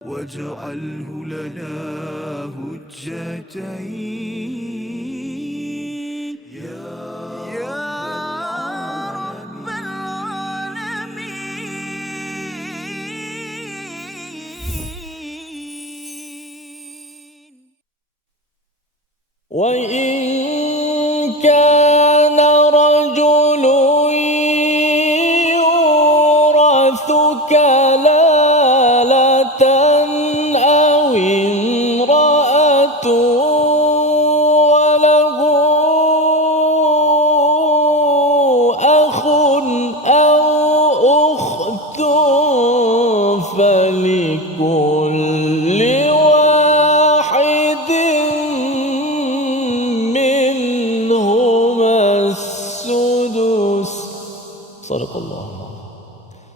واجعله لنا هجتين يا رب العالمين. وإن كان رجل يورث كلالة أو امرأة وله أخ أو أخت فلكل واحد منهما السدس. صدق الله.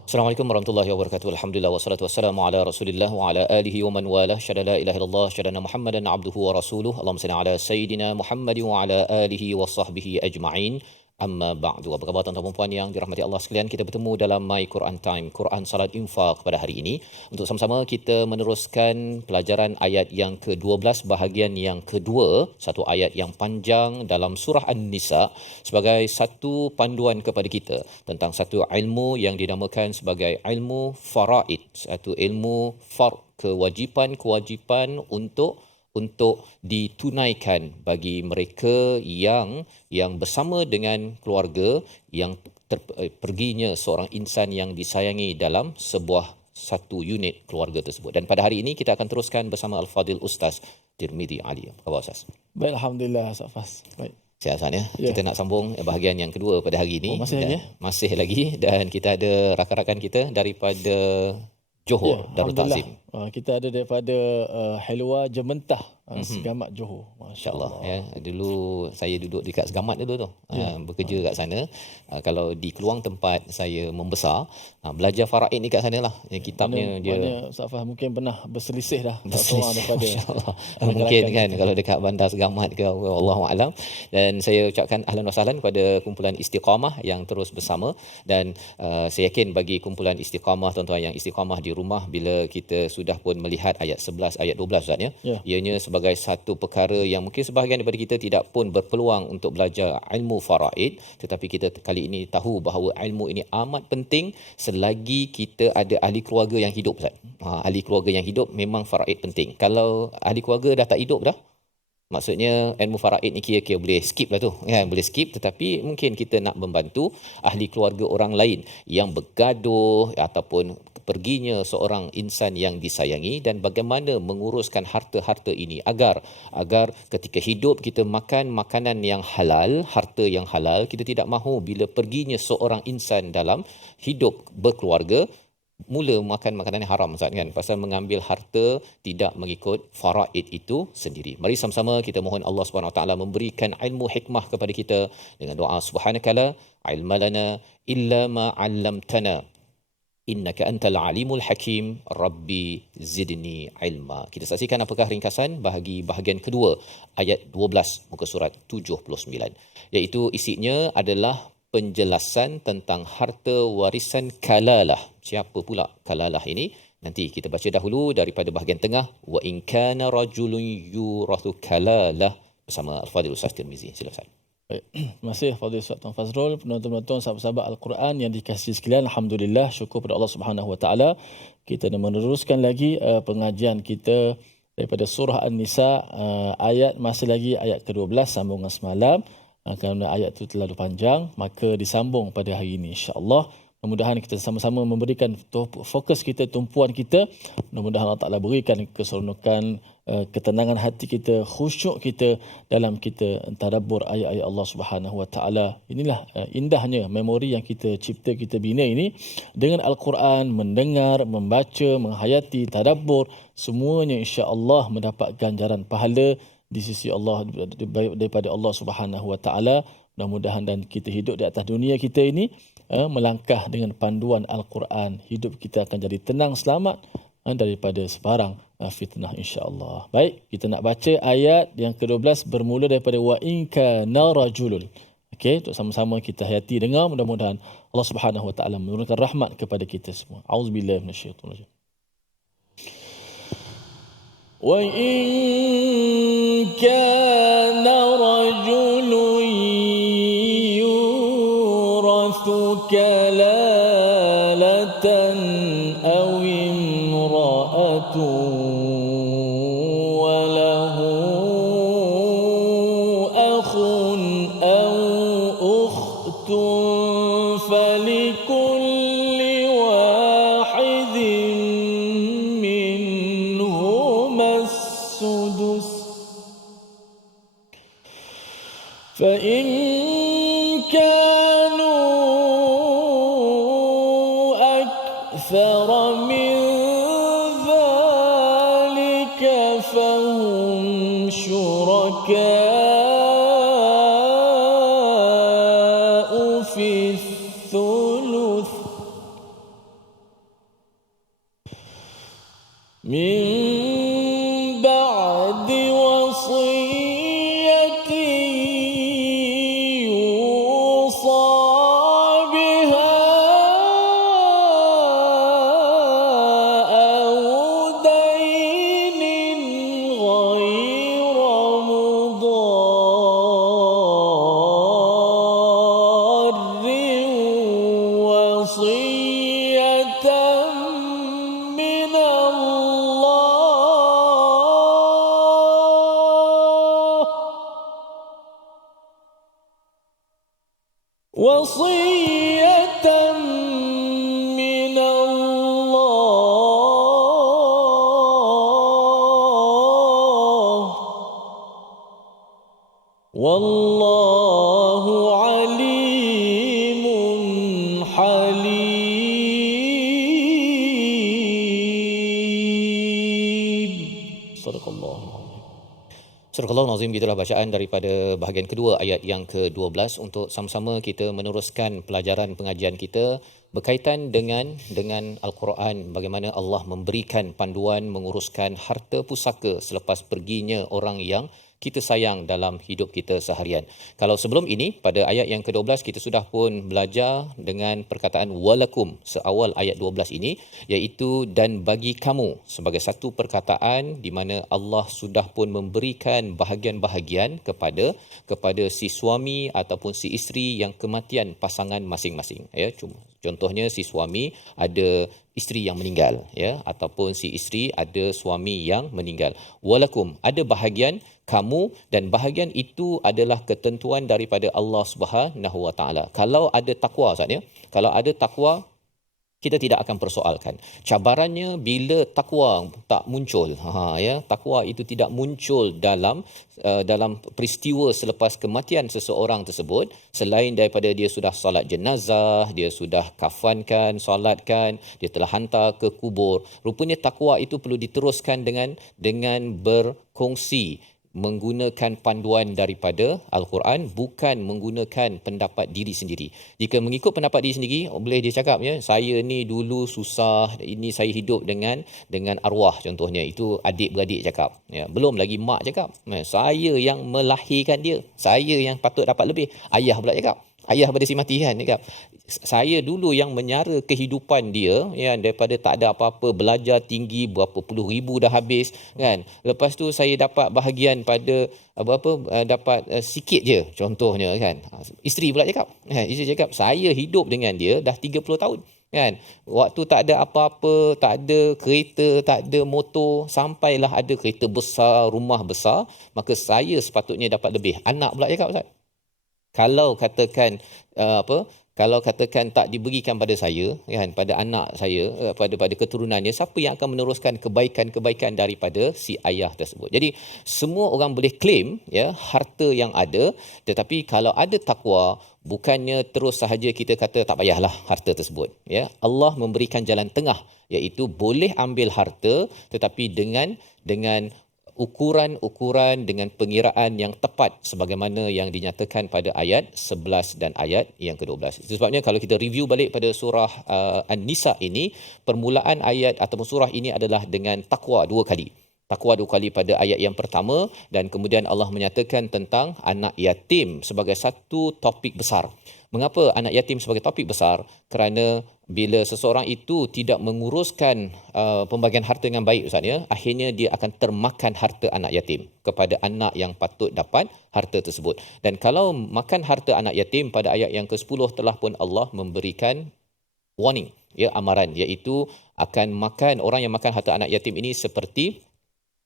Assalamualaikum warahmatullahi wabarakatuh. Alhamdulillah wassalatu wassalamu ala Rasulillah wa ala alihi wa man walah. Syada la ilaha illallah, syada Muhammadan abduhu wa rasuluh. Allahumma salli ala sayidina Muhammad wa ala alihi wa sahbihi ajma'in. Amma ba'du. Apa khabar tuan-tuan dan puan yang dirahmati Allah sekalian? Kita bertemu dalam My Quran Time, Quran Salat Infaq pada hari ini untuk sama-sama kita meneruskan pelajaran ayat yang ke-12 bahagian yang kedua, satu ayat yang panjang dalam surah An-Nisa sebagai satu panduan kepada kita tentang satu ilmu yang dinamakan sebagai ilmu faraid, satu ilmu kewajipan untuk ditunaikan bagi mereka yang bersama dengan keluarga yang perginya seorang insan yang disayangi dalam sebuah satu unit keluarga tersebut. Dan pada hari ini kita akan teruskan bersama Al-Fadil Ustaz Tirmizi Ali. Apa khabar Ustaz? Baik, alhamdulillah Safas. Baik. Sihat Ustaz ya. Ya. Kita nak sambung bahagian yang kedua pada hari ini. Masih lagi? Masih lagi, dan kita ada rakan-rakan kita daripada Johor, Darul Takzim. Kita ada daripada Helwa Jementah, Segamat Johor. Masya-Allah ya. Dulu saya duduk dekat Segamat dulu tu. Bekerja kat sana. Kalau di Keluang tempat saya membesar, belajar faraid ni kat sanalah. Kitabnya dia Ustaz Fah mungkin pernah berselisih dah berselisih daripada mungkin kan kalau dekat bandar Segamat ke, wallahu alam. Dan saya ucapkan ahlan wa sahlan kepada kumpulan Istiqamah yang terus bersama, dan saya yakin bagi kumpulan Istiqamah, tuan-tuan yang istiqamah di rumah, bila kita sudah pun melihat ayat 11 ayat 12 Ustaz ya. Ianya sebagai satu perkara yang mungkin sebahagian daripada kita tidak pun berpeluang untuk belajar ilmu faraid, tetapi kita kali ini tahu bahawa ilmu ini amat penting selagi kita ada ahli keluarga yang hidup Ustaz. Ahli keluarga yang hidup memang faraid penting. Kalau ahli keluarga dah tak hidup dah, maksudnya ilmu faraid ni kira-kira boleh skip lah tu kan, boleh skip. Tetapi mungkin kita nak membantu ahli keluarga orang lain yang bergaduh ataupun perginya seorang insan yang disayangi, dan bagaimana menguruskan harta-harta ini agar ketika hidup kita makan makanan yang halal, harta yang halal. Kita tidak mahu bila perginya seorang insan dalam hidup berkeluarga mula makan makanan yang haram Ustaz kan, pasal mengambil harta tidak mengikut faraid itu sendiri. Mari sama-sama kita mohon Allah Subhanahu Wa Taala memberikan ilmu hikmah kepada kita dengan doa subhanakala ilma lana illa ma 'allamtana innaka antal alimul hakim rabbi zidni ilma. Kita saksikan apakah ringkasan bagi bahagian kedua ayat 12 muka surat 79, iaitu isinya adalah penjelasan tentang harta warisan kalalah. Siapa pula kalalah ini? Nanti kita baca dahulu daripada bahagian tengah, wa in kana rajulun yurathu kalalah, bersama Al-Fadhil Ustaz Tirmizi. Silakan. Terima kasih Fadil Ustaz Tuan Fazrul, penonton-penonton sahabat-sahabat Al-Quran yang dikasihi sekalian. Alhamdulillah, syukur pada Allah Subhanahu Wa Taala. Kita nak meneruskan lagi pengajian kita daripada surah An-Nisa, ayat masih lagi ayat ke-12 sambungan semalam. Kerana ayat itu terlalu panjang, maka disambung pada hari ini insya-Allah. Mudah-mudahan kita sama-sama memberikan fokus kita, tumpuan kita. Mudah-mudahan Allah Ta'ala berikan keseronokan, ketenangan hati kita, khusyuk kita dalam kita tadabbur ayat-ayat Allah Subhanahu Wa Ta'ala. Inilah indahnya memori yang kita cipta, kita bina ini dengan Al-Quran, mendengar, membaca, menghayati, tadabbur, semuanya insya-Allah mendapat ganjaran pahala di sisi Allah, daripada Allah Subhanahu Wa Taala. Mudah-mudahan dan kita hidup di atas dunia kita ini melangkah dengan panduan Al-Quran, hidup kita akan jadi tenang, selamat daripada sebarang fitnah insya-Allah. Baik, kita nak baca ayat yang ke-12 bermula daripada wa in kana rajulun. Okey, untuk sama-sama kita hayati, dengar, mudah-mudahan Allah Subhanahu Wa Taala menurunkan rahmat kepada kita semua. Auzubillahi minasyaitonir rajim. وإن كان رجل يورث كلالة أو امرأة وله أخ أو أخت فلكل واحد منهما السدس فإن كانوا أكثر من ذلك فهم شركاء في الثلث من بعد وصية يوصى بها أو دين غير مضار وصية من الله وصية من الله والله عليم حليم صدق الله العظيم. Surah Al-Nazim, gitulah bacaan daripada bahagian kedua ayat yang ke-12 untuk sama-sama kita meneruskan pelajaran pengajian kita berkaitan dengan Al-Quran, bagaimana Allah memberikan panduan menguruskan harta pusaka selepas perginya orang yang kita sayang dalam hidup kita seharian. Kalau sebelum ini pada ayat yang ke-12 kita sudah pun belajar dengan perkataan walakum seawal ayat 12 ini, iaitu dan bagi kamu, sebagai satu perkataan di mana Allah sudah pun memberikan bahagian-bahagian kepada si suami ataupun si isteri yang kematian pasangan masing-masing, ya. Contohnya si suami ada isteri yang meninggal, ya, ataupun si isteri ada suami yang meninggal. Walakum, ada bahagian kamu, dan bahagian itu adalah ketentuan daripada Allah Subhanahu Wa Taala. Kalau ada takwa, Ustaz, ya, kalau ada takwa, kita tidak akan persoalkan. Cabarannya bila takwa tak muncul. Takwa itu tidak muncul dalam peristiwa selepas kematian seseorang tersebut, selain daripada dia sudah solat jenazah, dia sudah kafankan, solatkan, dia telah hantar ke kubur. Rupanya takwa itu perlu diteruskan dengan berkongsi, menggunakan panduan daripada Al-Quran, bukan menggunakan pendapat diri sendiri. Jika mengikut pendapat diri sendiri, boleh dia cakap, ya, saya ni dulu susah, ini saya hidup dengan arwah, contohnya. Itu adik-beradik cakap, ya. Belum lagi mak cakap, saya yang melahirkan dia, saya yang patut dapat lebih. Ayah pula cakap, ayah pada si mati kan, cakap, saya dulu yang menyara kehidupan dia, ya, daripada tak ada apa-apa, belajar tinggi, berapa puluh ribu dah habis kan. Lepas tu saya dapat bahagian pada dapat sikit je, contohnya kan. Isteri pula cakap, isteri cakap, saya hidup dengan dia dah 30 tahun kan. Waktu tak ada apa-apa, tak ada kereta, tak ada motor, sampailah ada kereta besar, rumah besar, maka saya sepatutnya dapat lebih. Anak pula cakap, Ustaz, kalau katakan tak diberikan pada saya, kan, pada anak saya, pada keturunannya, siapa yang akan meneruskan kebaikan-kebaikan daripada si ayah tersebut? Jadi semua orang boleh claim, ya, harta yang ada, tetapi kalau ada takwa, bukannya terus sahaja kita kata tak payahlah harta tersebut, ya. Allah memberikan jalan tengah, iaitu boleh ambil harta tetapi dengan ukuran-ukuran, dengan pengiraan yang tepat sebagaimana yang dinyatakan pada ayat 11 dan ayat yang ke-12. Itu sebabnya kalau kita review balik pada surah An-Nisa ini, permulaan ayat ataupun surah ini adalah dengan takwa 2 kali. takwa 2 kali pada ayat yang pertama, dan kemudian Allah menyatakan tentang anak yatim sebagai satu topik besar. Mengapa anak yatim sebagai topik besar? Kerana bila seseorang itu tidak menguruskan pembagian harta dengan baik, Ustaz ya, akhirnya dia akan termakan harta anak yatim kepada anak yang patut dapat harta tersebut. Dan kalau makan harta anak yatim, pada ayat yang ke-10 telah pun Allah memberikan warning, ya, amaran, iaitu akan makan, orang yang makan harta anak yatim ini seperti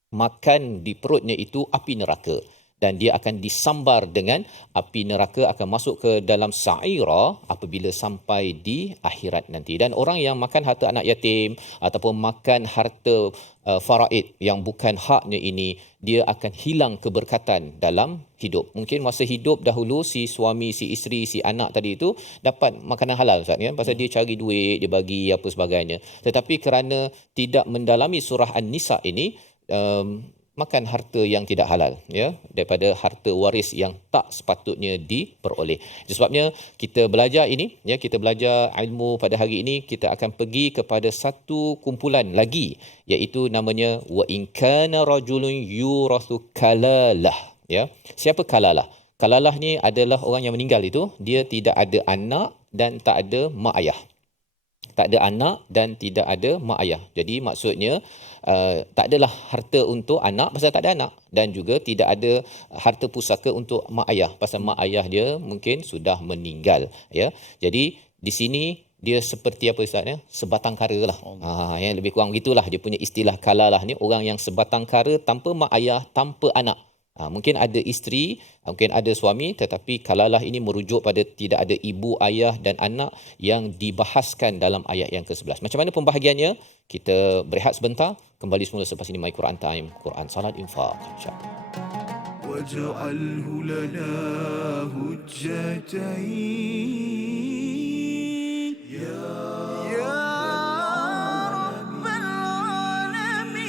makan di perutnya itu api neraka, dan dia akan disambar dengan api neraka, akan masuk ke dalam sa'ira apabila sampai di akhirat nanti. Dan orang yang makan harta anak yatim ataupun makan harta faraid yang bukan haknya ini, dia akan hilang keberkatan dalam hidup. Mungkin masa hidup dahulu si suami, si isteri, si anak tadi itu dapat makanan halal, Ustaz ya, pasal dia cari duit, dia bagi apa sebagainya. Tetapi kerana tidak mendalami surah An-Nisa ini, makan harta yang tidak halal, ya, daripada harta waris yang tak sepatutnya diperoleh. Itu sebabnya kita belajar ini, ya, kita belajar ilmu pada hari ini, kita akan pergi kepada satu kumpulan lagi, iaitu namanya wa in kana rajulun yurathu kalalah, ya. Siapa kalalah? Kalalah ni adalah orang yang meninggal itu, dia tidak ada anak dan tak ada mak ayah. Tak ada anak dan tidak ada mak ayah. Jadi maksudnya tak adalah harta untuk anak pasal tak ada anak, dan juga tidak ada harta pusaka untuk mak ayah pasal mak ayah dia mungkin sudah meninggal, ya. Jadi di sini dia seperti apa Ustaz ya? Sebatang kara lah. Yang lebih kurang gitulah dia punya istilah kalalah ni, orang yang sebatang kara tanpa mak ayah, tanpa anak. Mungkin ada isteri, mungkin ada suami, tetapi kalalah ini merujuk pada tidak ada ibu, ayah dan anak yang dibahaskan dalam ayat yang ke-11. Macam mana pembahagiannya? Kita berehat sebentar, kembali semula selepas ini My Quran Time, Quran Salat Infaq, insya-Allah. واجعله لنا هجتين يا رب العالمين.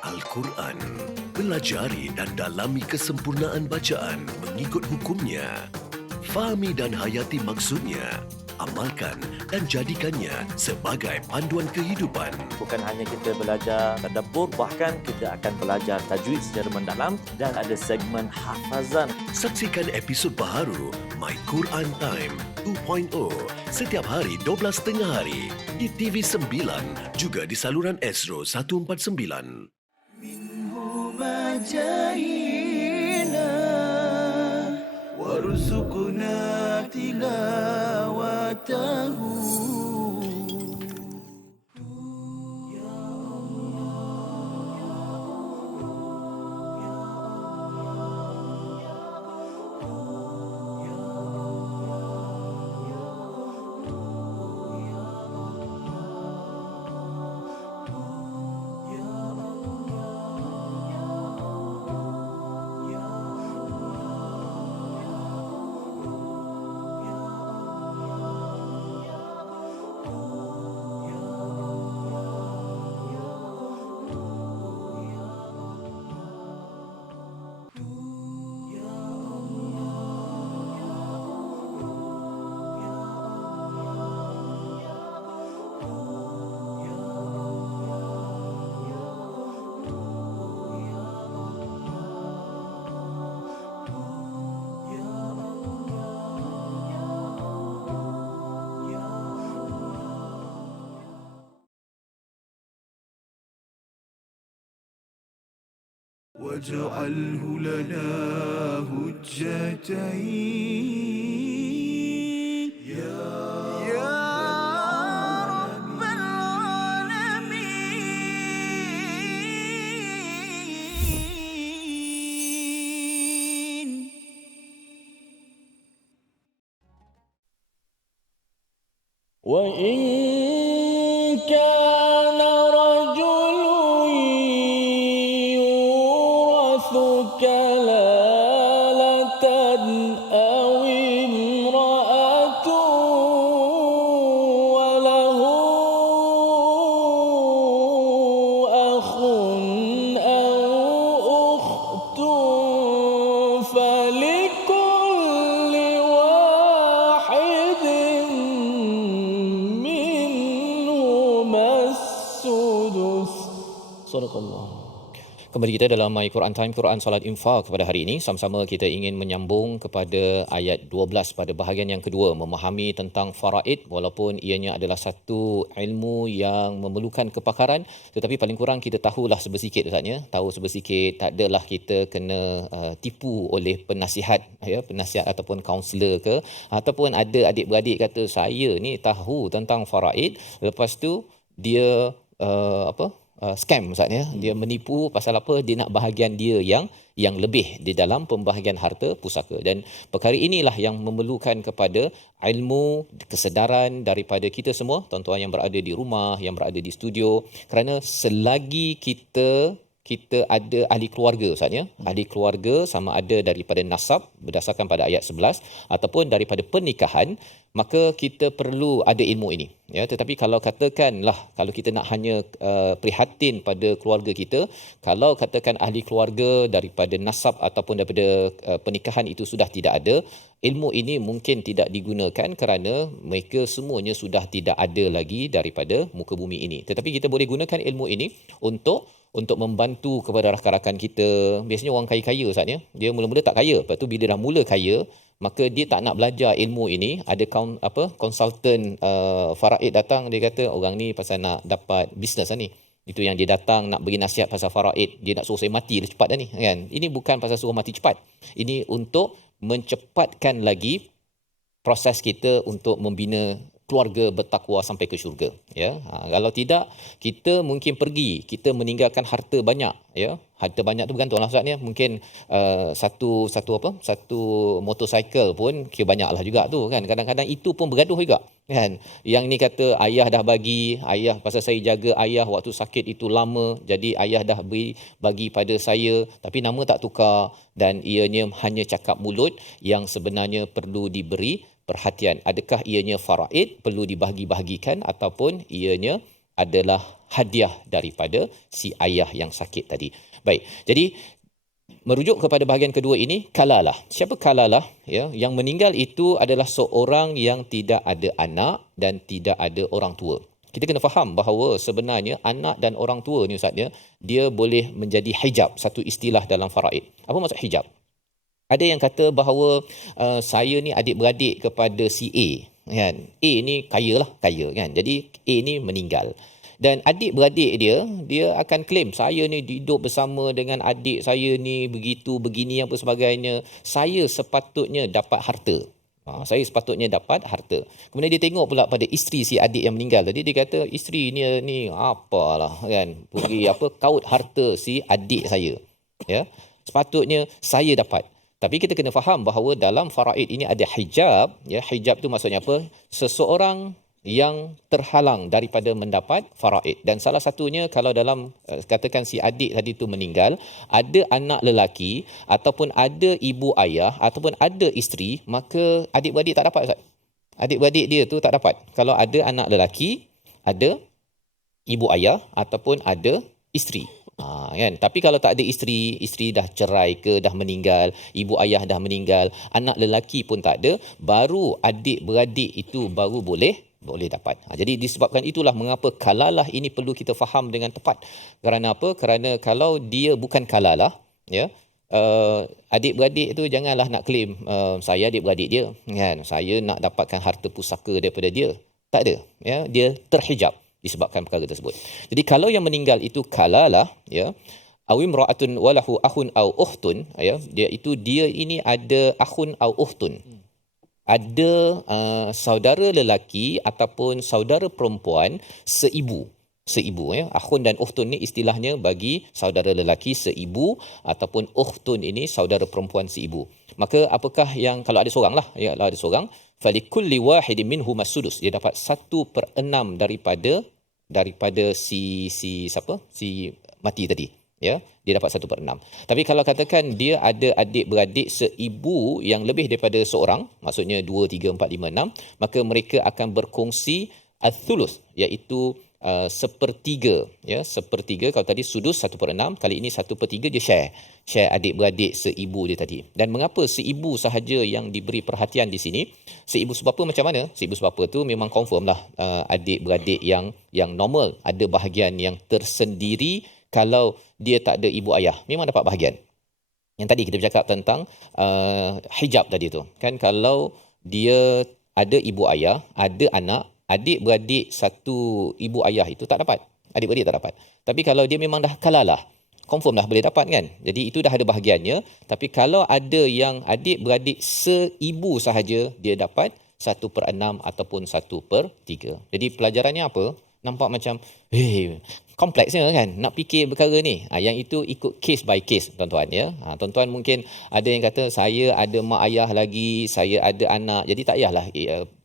Al-Quran. Pelajari dan dalami kesempurnaan bacaan mengikut hukumnya. Fahami dan hayati maksudnya. Amalkan dan jadikannya sebagai panduan kehidupan. Bukan hanya kita belajar tadabbur, bahkan kita akan belajar tajwid secara mendalam dan ada segmen hafazan. Saksikan episod baharu My Quran Time 2.0 setiap hari 12.30 hari di TV9, juga di saluran Astro 149. مجاهينا وارزقنا تلاوته. واجعله لنا هجتين يا رب العالمين. وإن كان السدس. صدق الله. Kembali kita dalam My Quran Time, Quran Salat Infak pada hari ini. Sama-sama kita ingin menyambung kepada ayat 12 pada bahagian yang kedua, memahami tentang faraid, walaupun ianya adalah satu ilmu yang memerlukan kepakaran, tetapi paling kurang kita tahulah sebersikit Ustaznya, tahu sebersikit, tak adalah kita kena tipu oleh penasihat penasihat ataupun kaunselor ke, ataupun ada adik-beradik kata saya ni tahu tentang faraid, lepas tu dia scam Ustaz ya. Dia menipu pasal apa? Dia nak bahagian dia yang lebih di dalam pembahagian harta pusaka. Dan perkara inilah yang memerlukan kepada ilmu, kesedaran daripada kita semua, tuan-tuan yang berada di rumah, yang berada di studio, kerana selagi kita ada ahli keluarga Ustaz ya. Ahli keluarga sama ada daripada nasab berdasarkan pada ayat 11 ataupun daripada pernikahan, maka kita perlu ada ilmu ini ya. Tetapi kalau katakanlah kalau kita nak hanya prihatin pada keluarga kita, kalau katakan ahli keluarga daripada nasab ataupun daripada pernikahan itu sudah tidak ada, ilmu ini mungkin tidak digunakan kerana mereka semuanya sudah tidak ada lagi daripada muka bumi ini. Tetapi kita boleh gunakan ilmu ini untuk membantu kepada rakan-rakan kita. Biasanya orang kaya-kaya Ustaz ya, dia mula-mula tak kaya, lepas tu bila dah mula kaya, maka dia tak nak belajar ilmu ini. Ada konsultan faraid datang, dia kata orang ni pasal nak dapat bisnes ni. Itu yang dia datang nak bagi nasihat pasal faraid, dia nak suruh saya mati cepat dah ni kan. Ini bukan pasal suruh mati cepat. Ini untuk mencepatkan lagi proses kita untuk membina keluarga bertakwa sampai ke syurga ya. Kalau tidak, kita mungkin pergi, kita meninggalkan harta banyak ya. Harta banyak tu bergantunglah Ustaz ya. Mungkin satu motosikal pun kira banyaklah juga tu kan. Kadang-kadang itu pun bergaduh juga kan. Yang ni kata ayah dah bagi, ayah pasal saya jaga ayah waktu sakit itu lama, jadi ayah dah bagi pada saya, tapi nama tak tukar, dan ianya hanya cakap mulut yang sebenarnya perlu diberi perhatian. Adakah ianya faraid perlu dibahagi-bahagikan ataupun ianya adalah hadiah daripada si ayah yang sakit tadi. Baik. Jadi merujuk kepada bahagian kedua ini, kalalah. Siapa kalalah ya? Yang meninggal itu adalah seorang yang tidak ada anak dan tidak ada orang tua. Kita kena faham bahawa sebenarnya anak dan orang tua ni Ustaz ya, dia boleh menjadi hijab, satu istilah dalam faraid. Apa maksud hijab? Ada yang kata bahawa saya ni adik-beradik kepada si A kan. A ni kaya kan. Jadi A ni meninggal. Dan adik-beradik dia akan claim saya ni hidup bersama dengan adik saya ni begitu begini apa sebagainya. Saya sepatutnya dapat harta. Saya sepatutnya dapat harta. Kemudian dia tengok pula pada isteri si adik yang meninggal tadi, dia kata isteri ni apalah kan. Pergi kaut harta si adik saya. Ya. Sepatutnya saya dapat. Tapi kita kena faham bahawa dalam faraid ini ada hijab. Ya, hijab itu maksudnya apa? Seseorang yang terhalang daripada mendapat faraid. Dan salah satunya kalau dalam katakan si adik tadi tu meninggal, ada anak lelaki ataupun ada ibu ayah ataupun ada isteri, maka adik-beradik tak dapat Ustaz. Adik-beradik dia tu tak dapat. Kalau ada anak lelaki, ada ibu ayah ataupun ada isteri. Kan? Tapi kalau tak ada isteri dah cerai ke, dah meninggal, ibu ayah dah meninggal, anak lelaki pun tak ada, baru adik-beradik itu baru boleh dapat. Jadi disebabkan itulah mengapa kalalah ini perlu kita faham dengan tepat. Kerana apa? Kerana kalau dia bukan kalalah, ya, adik-beradik itu janganlah nak claim saya adik-beradik dia, kan? Saya nak dapatkan harta pusaka daripada dia. Tak ada, ya, dia terhijab disebabkan perkara tersebut. Jadi kalau yang meninggal itu kalalah, ya, awim ra'atun walahu akhun au ukhtun, ya, dia ini ada akhun au ukhtun. Ada saudara lelaki ataupun saudara perempuan seibu, ya. Akhun dan ukhtun ni istilahnya bagi saudara lelaki seibu ataupun ukhtun ini saudara perempuan seibu. Maka apakah yang kalau ada seorang lah, ya, kalau ada seorang, falikulli wahidin minhum as-sudus, dia dapat 1/6 daripada si mati tadi, ya, dia dapat 1/6. Tapi kalau katakan dia ada adik-beradik seibu yang lebih daripada seorang, maksudnya 2, 3, 4, 5, 6, maka mereka akan berkongsi al-thuluth, iaitu sepertiga, ya, sepertiga. Kalau tadi sudus 1/6, kali ini 1/3 dia share adik-beradik seibu dia tadi. Dan mengapa seibu sahaja yang diberi perhatian di sini? Seibu sebapa macam mana? Seibu sebapa tu memang confirm lah, adik-beradik yang normal ada bahagian yang tersendiri. Kalau dia tak ada ibu ayah, memang dapat bahagian. Yang tadi kita bercakap tentang hijab tadi tu kan, kalau dia ada ibu ayah, ada anak, adik-beradik satu ibu ayah itu tak dapat. Adik-beradik tak dapat. Tapi kalau dia memang dah kalalah, confirm dah boleh dapat kan. Jadi itu dah ada bahagiannya. Tapi kalau ada yang adik-beradik seibu sahaja, dia dapat 1/6 ataupun 1/3. Jadi pelajarannya apa? Nampak macam kompleksnya kan, nak fikir perkara ni. Yang itu ikut case by case tuan-tuan ya. Tuan-tuan mungkin ada yang kata saya ada mak ayah lagi, saya ada anak. Jadi tak payahlah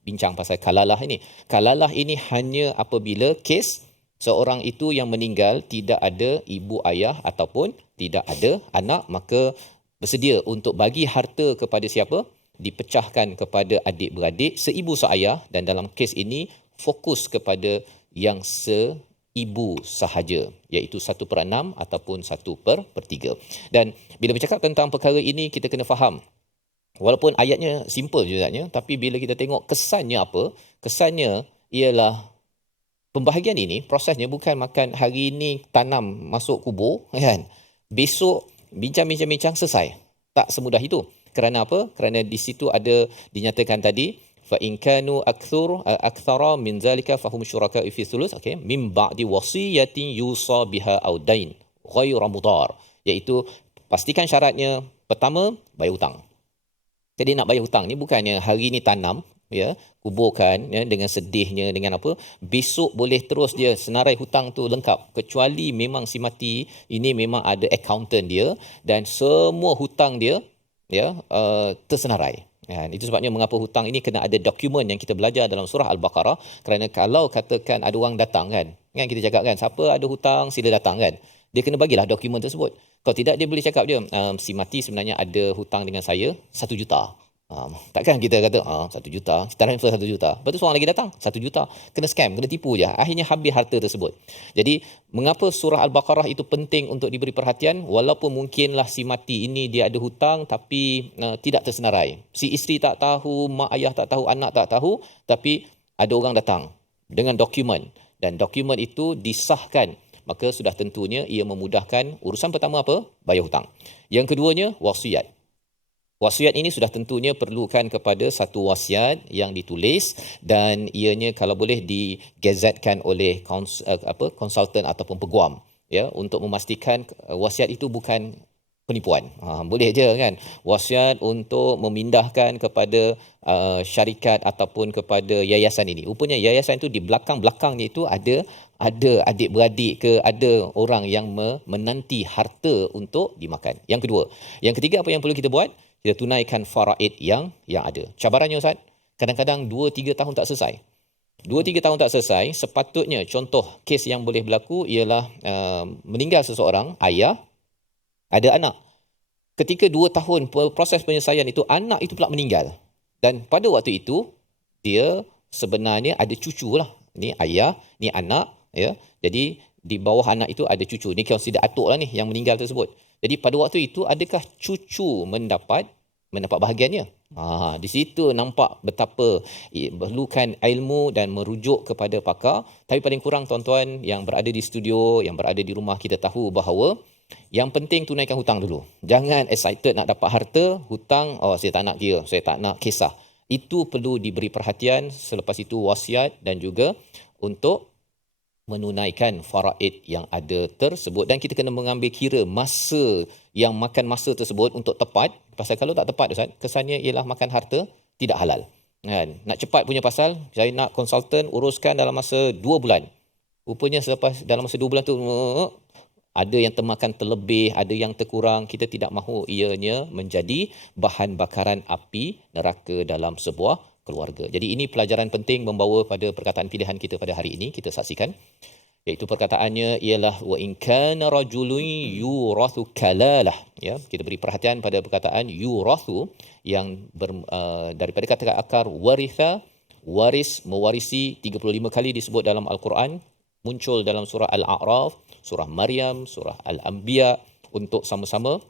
bincang pasal kalalah ini. Kalalah ini hanya apabila kes seorang itu yang meninggal tidak ada ibu ayah ataupun tidak ada anak, maka bersedia untuk bagi harta kepada siapa? Dipecahkan kepada adik-beradik seibu seayah, dan dalam kes ini fokus kepada yang seibu sahaja, iaitu 1/6 ataupun 1/3. Dan bila bercakap tentang perkara ini, kita kena faham, walaupun ayatnya simple juga, tapi bila kita tengok kesannya apa? Kesannya ialah pembahagian ini, prosesnya bukan makan hari ini tanam masuk kubur kan, besok bincang-bincang selesai. Tak semudah itu. Kerana apa? Kerana di situ ada dinyatakan tadi, fa in kanu akthara min zalika fahum syuraka fi thuluth, okey, min ba'di wasiyatin yusa biha aw dain ghairu mudar, iaitu pastikan syaratnya pertama bayar hutang. Jadi nak bayar hutang ni bukannya hari ni tanam ya, kuburkan ya, dengan sedihnya, dengan apa, besok boleh terus dia senarai hutang tu lengkap, kecuali memang si mati ini memang ada accountant dia dan semua hutang dia ya tersenarai. Itu sebabnya mengapa hutang ini kena ada dokumen yang kita belajar dalam surah Al-Baqarah. Kerana kalau katakan ada orang datang kan kita cakap kan, siapa ada hutang sila datang kan, dia kena bagilah dokumen tersebut. Kalau tidak, dia boleh cakap dia, si mati sebenarnya ada hutang dengan saya 1 juta. Takkan kita kata 1 juta, kita transfer 1 juta, lepas tu seorang lagi datang 1 juta, kena scam, kena tipu je, akhirnya habis harta tersebut. Jadi mengapa surah Al-Baqarah itu penting untuk diberi perhatian? Walaupun mungkinlah si mati ini dia ada hutang tapi tidak tersenarai, si isteri tak tahu, mak ayah tak tahu, anak tak tahu, tapi ada orang datang dengan dokumen, dan dokumen itu disahkan, maka sudah tentunya ia memudahkan urusan pertama apa? Bayar hutang. Yang keduanya wasiat. Wasiat ini sudah tentunya perlukan kepada satu wasiat yang ditulis, dan ianya kalau boleh digazetkan oleh konsultan ataupun peguam ya, untuk memastikan wasiat itu bukan penipuan. Boleh je kan wasiat untuk memindahkan kepada syarikat ataupun kepada yayasan ini. Rupanya yayasan itu di belakang-belakangnya itu ada adik-beradik ke, ada orang yang menanti harta untuk dimakan. Yang kedua. Yang ketiga, apa yang perlu kita buat? Kita tunaikan faraid yang ada. Cabarannya Ustaz, kadang-kadang 2-3 tahun tak selesai. 2-3 tahun tak selesai, sepatutnya contoh kes yang boleh berlaku ialah meninggal seseorang, ayah, ada anak. Ketika 2 tahun proses penyelesaian itu, anak itu pula meninggal. Dan pada waktu itu, dia sebenarnya ada cucu lah. Ni ayah, ni anak. Ya. Jadi di bawah anak itu ada cucu. Ni consider atuk lah ni yang meninggal tersebut. Jadi pada waktu itu, adakah cucu mendapat bahagiannya? Di situ nampak betapa perlukan ilmu dan merujuk kepada pakar. Tapi paling kurang tuan-tuan yang berada di studio, yang berada di rumah, kita tahu bahawa yang penting tunaikan hutang dulu. Jangan excited nak dapat harta, hutang, saya tak nak kira, saya tak nak kisah. Itu perlu diberi perhatian. Selepas itu wasiat dan juga untuk menunaikan faraid yang ada tersebut, dan kita kena mengambil kira masa yang makan masa tersebut untuk tepat. Pasal kalau tak tepat Ustaz, kesannya ialah makan harta tidak halal kan. Nak cepat punya pasal, saya nak konsultan uruskan dalam masa 2 bulan. Rupanya selepas dalam masa 2 bulan tu ada yang termakan terlebih, ada yang terkurang. Kita tidak mahu ianya menjadi bahan bakaran api neraka dalam sebuah keluarga. Jadi ini pelajaran penting membawa pada perkataan pilihan kita pada hari ini. Kita saksikan, iaitu perkataannya ialah wa in kana rajulun yurathu kalalah. Ya, kita beri perhatian pada perkataan yurathu yang daripada kata akar waritha, waris, mewarisi, 35 kali disebut dalam Al-Quran. muncul dalam surah Al-A'raf, surah Maryam, surah Al-Anbiya untuk sama-sama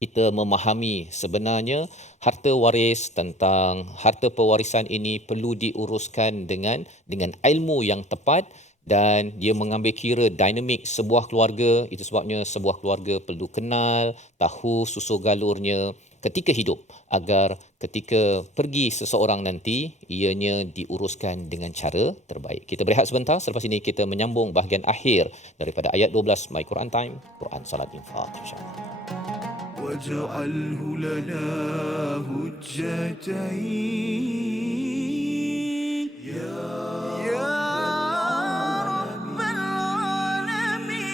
kita memahami sebenarnya harta waris, tentang harta pewarisan ini perlu diuruskan dengan ilmu yang tepat, dan dia mengambil kira dinamik sebuah keluarga. Itu sebabnya sebuah keluarga perlu kenal, tahu susur galurnya ketika hidup, agar ketika pergi seseorang nanti ianya diuruskan dengan cara terbaik. Kita berehat sebentar, selepas ini kita menyambung bahagian akhir daripada ayat 12 My Quran Time, Quran Salat Infak, insya-Allah. واجعله لنا هجتين يا رب العالمين.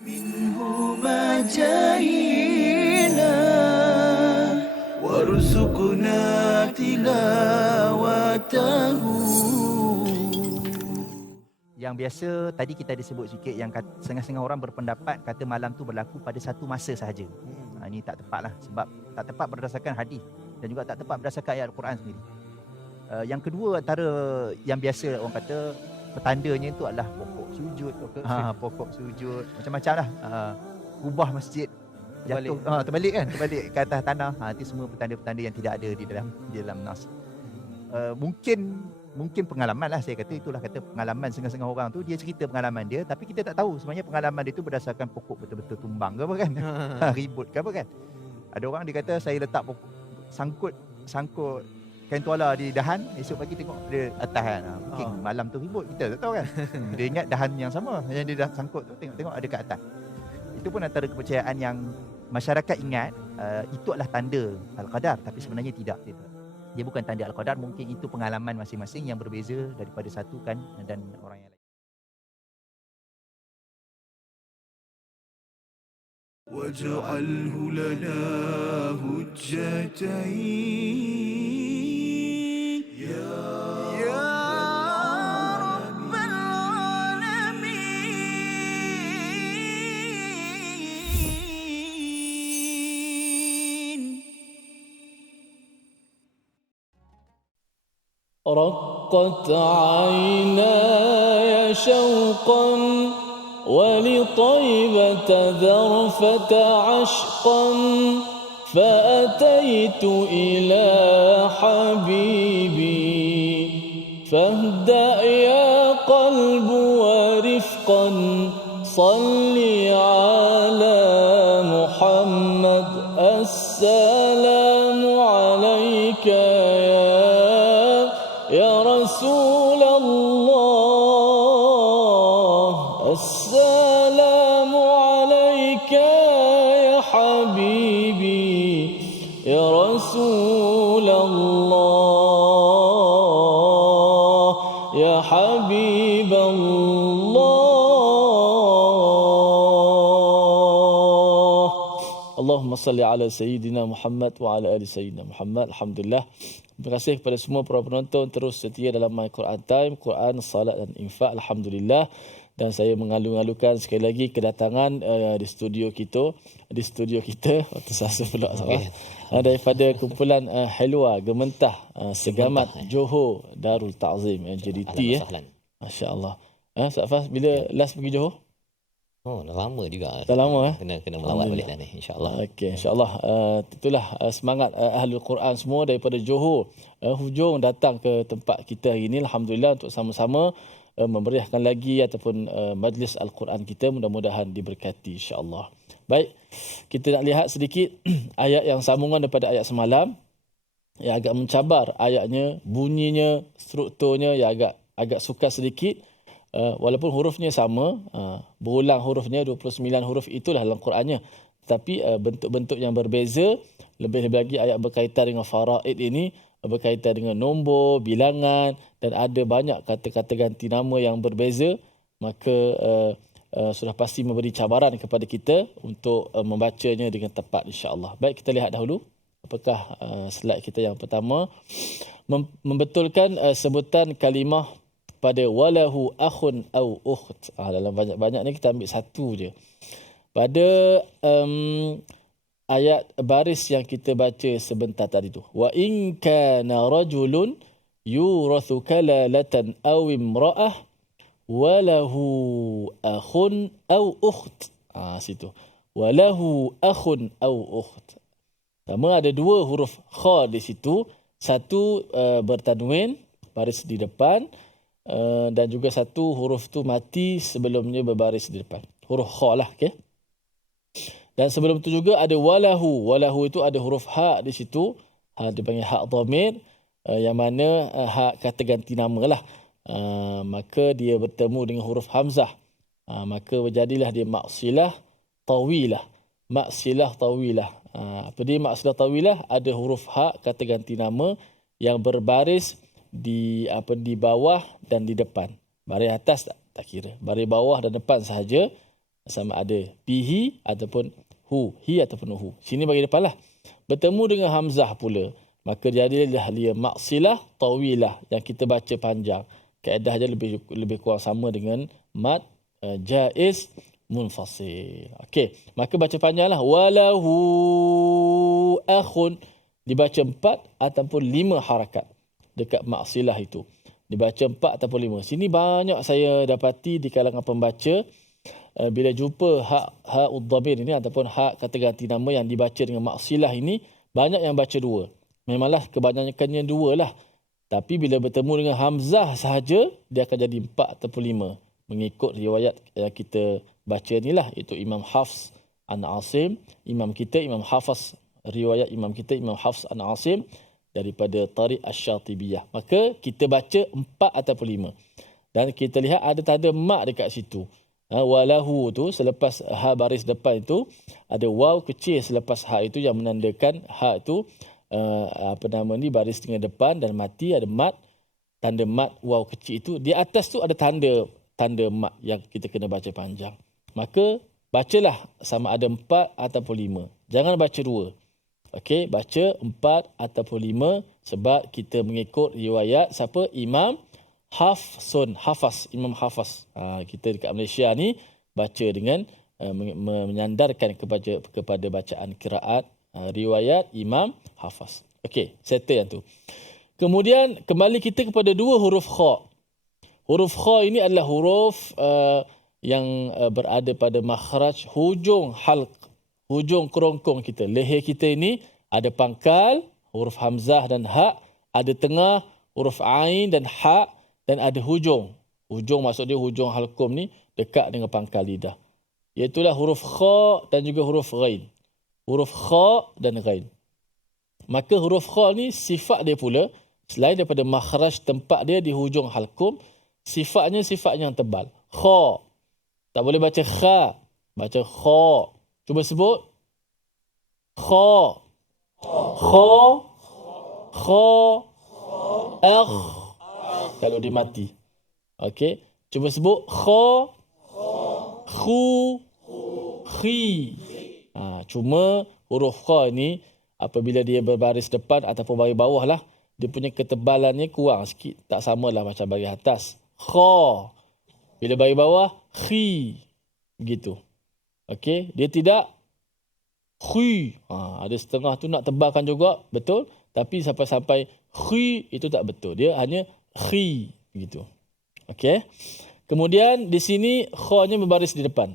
منهما جاهينا وارزقنا تلاوته. Yang biasa tadi kita ada sebut sikit yang setengah-setengah orang berpendapat kata malam tu berlaku pada satu masa sahaja. Ini tak tepat lah, sebab tak tepat berdasarkan hadis dan juga tak tepat berdasarkan ayat Al-Quran sendiri. Yang kedua, antara yang biasa orang kata petandanya itu adalah pokok sujud, pokok sujud, macam-macam lah. Ubah masjid jatuh, terbalik ke atas tanah. Itu semua petanda-petanda yang tidak ada di dalam nas. Mungkin pengalaman lah, saya kata itulah kata pengalaman setengah-setengah orang tu, dia cerita pengalaman dia, tapi kita tak tahu sebenarnya pengalaman dia tu berdasarkan pokok betul-betul tumbang ke apa kan. Ribut ke apa kan. Ada orang dia kata saya letak pokok, sangkut kain tuala di dahan, esok pagi tengok dia atas kan. Mungkin malam tu ribut, kita tak tahu kan. Dia ingat dahan yang sama yang dia dah sangkut tu, tengok ada kat atas. Itu pun antara kepercayaan yang masyarakat ingat itu adalah tanda Al-Qadar, tapi sebenarnya tidak. Dia bukan tanda Al-Qadar, mungkin itu pengalaman masing-masing yang berbeza daripada satu kan dan orang yang lain. واجعله لنا هجتين يا رب العالمين. رقت عيناي شوقا ولطيبة ذرفة عشقا فأتيت إلى حبيبي فاهدأ يا قلب ورفقا صل على محمد السلام عليك يا رسول الله السلام عليك يا حبيبي يا رسول الله يا حبيب الله. اللهم صل على سيدنا محمد وعلى آل سيدنا محمد. Alhamdulillah. Terima kasih kepada semua para penonton terus setia dalam My Quran Time, Quran, Salat dan Infak. Alhamdulillah. Dan saya mengalu-alukan sekali lagi kedatangan di studio kita tersasa pula daripada kumpulan Helwa Gementah Segamat Johor Darul Ta'zim JDT. Masya-Allah. Ustaz Fas, bila last pergi Johor? Oh, dah lama juga. Dah lama, Kena melawat balik dah ni, insya-Allah. Okey, insya-Allah itulah semangat Ahlul Quran semua daripada Johor hujung datang ke tempat kita hari ini, alhamdulillah, untuk sama-sama memeriahkan lagi ataupun majlis Al-Quran kita, mudah-mudahan diberkati insya-Allah. Baik, kita nak lihat sedikit ayat yang sambungan daripada ayat semalam yang agak mencabar ayatnya, bunyinya, strukturnya yang agak sukar sedikit. Walaupun hurufnya sama, berulang hurufnya 29 huruf itulah dalam Qurannya, tapi bentuk-bentuk yang berbeza. Lebih-lebih lagi ayat berkaitan dengan faraid ini berkaitan dengan nombor, bilangan, dan ada banyak kata-kata ganti nama yang berbeza, maka sudah pasti memberi cabaran kepada kita untuk membacanya dengan tepat insya-Allah. Baik, kita lihat dahulu apakah slide kita yang pertama, membetulkan sebutan kalimah pada walahu akhun au ukht. Dalam banyak-banyak ni kita ambil satu je. Pada ayat baris yang kita baca sebentar tadi tu. Wa in kana rajulun yurathu kalalatan aw imra'ah walahu akhun au ukht. Situ. Walahu akhun au ukht. Pertama ada dua huruf kha di situ. Satu bertanwin, baris di depan. Dan juga satu huruf tu mati sebelumnya berbaris di depan. Huruf kha lah, okey. Dan sebelum tu juga ada walahu. Walahu itu ada huruf ha di situ. Dipanggil hak dhamir, yang mana hak kata ganti nama lah. Maka dia bertemu dengan huruf hamzah. Maka berjadilah dia maksilah tawilah. Maksilah tawilah. Apa dia maksilah tawilah? Ada huruf ha kata ganti nama yang berbaris di bawah dan di depan. Baris atas tak kira. Baris bawah dan depan sahaja, sama ada bihi ataupun hu, hi ataupun hu. Sini bagi depan lah. Bertemu dengan hamzah pula, maka jadilah dia maksilah tawilah yang kita baca panjang. Kaedah dia lebih kurang sama dengan mad jaiz munfasil. Okey, maka baca panjanglah. Walahu akhun dibaca 4 ataupun 5 harakat. Dekat maksilah itu dibaca 4 ataupun 5. Sini banyak saya dapati di kalangan pembaca bila jumpa ha'ud dhamir ini ataupun hak kata ganti nama yang dibaca dengan maksilah ini, banyak yang baca 2. Memanglah kebanyakannya 2 lah. Tapi bila bertemu dengan hamzah sahaja, dia akan jadi 4 ataupun 5 mengikut riwayat yang kita baca inilah, iaitu Imam Hafs an Asim, imam kita Imam Hafs, riwayat imam kita Imam Hafs an Asim daripada Tariq Asy-Syatibiyah. Maka kita baca 4 ataupun 5. Dan kita lihat ada tanda mak dekat situ. Walahu tu selepas ha baris depan itu ada waw kecil selepas ha itu yang menandakan ha itu baris dengan depan dan mati, ada mat, tanda mat waw kecil itu. Di atas tu ada tanda mat yang kita kena baca panjang. Maka bacalah sama ada 4 ataupun 5. Jangan baca 2. Okey, baca 4 ataupun 5 sebab kita mengikut riwayat siapa? Imam Hafs, Imam Hafs. Kita dekat Malaysia ni baca dengan menyandarkan kepada bacaan qiraat riwayat Imam Hafs. Okey, settle yang tu. Kemudian kembali kita kepada 2 huruf kha. Huruf kha ini adalah huruf yang berada pada makhraj hujung halq, hujung kerongkong kita. Leher kita ini ada pangkal, huruf hamzah dan ha, ada tengah, huruf ain dan ha, dan ada hujung. Hujung maksud dia hujung halqum ni dekat dengan pangkal lidah. Iaitulah huruf kha dan juga huruf ghain. Huruf kha dan ghain. Maka huruf kha ni sifat dia pula, selain daripada makhraj tempat dia di hujung halqum, sifatnya yang tebal. Kha. Tak boleh baca kha, baca kha. Cuba sebut. Kha. Kha. Kha. Akh. Kalau dia mati. Okey. Cuba sebut. Kha. Khu. Khi. Cuma huruf kha ni apabila dia berbaris depan ataupun baris bawah lah, dia punya ketebalannya kurang sikit. Tak samalah macam baris atas. Kha. Bila baris bawah, khi. Begitu. Okey, dia tidak khi. Ada setengah tu nak tebalkan juga, betul. Tapi sampai khi itu tak betul. Dia hanya khi. Begitu. Okey. Kemudian di sini kha-nya berbaris di depan.